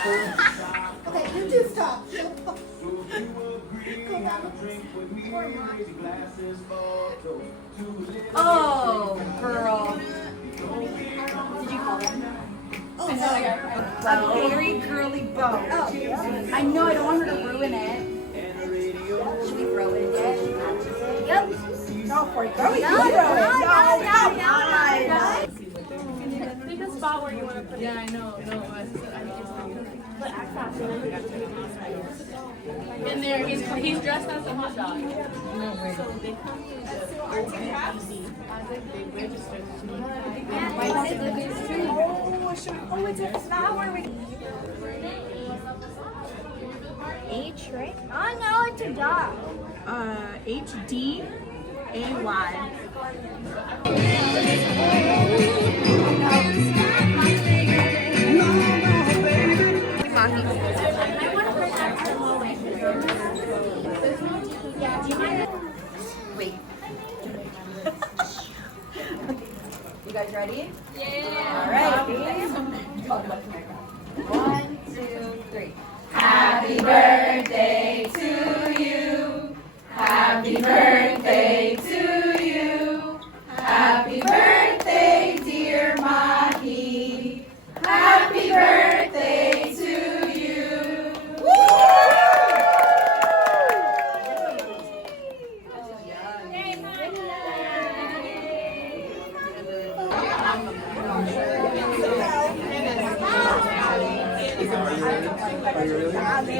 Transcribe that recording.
Okay, you two stop. Oh, girl. Did you call them? Oh, I know I got a very curly bow. Oh, yeah. I know I don't want her to ruin it. Should we throw it in there? Yep. No, for girly. No. Pick a spot where you want to put it. Yeah, I know. No, I think it's but act fast. In there, he's dressed as a hot dog. No way. So they come with the easy. I think they registered. Oh, it's a flower. H, right? Oh no, it's a dog. HDAY. Mahi. Wait. You guys ready? Yeah. All right. 1, 2, 3. Happy birthday to you. Happy birthday to you. Happy birthday, dear Mahi. Happy birthday to you. Happy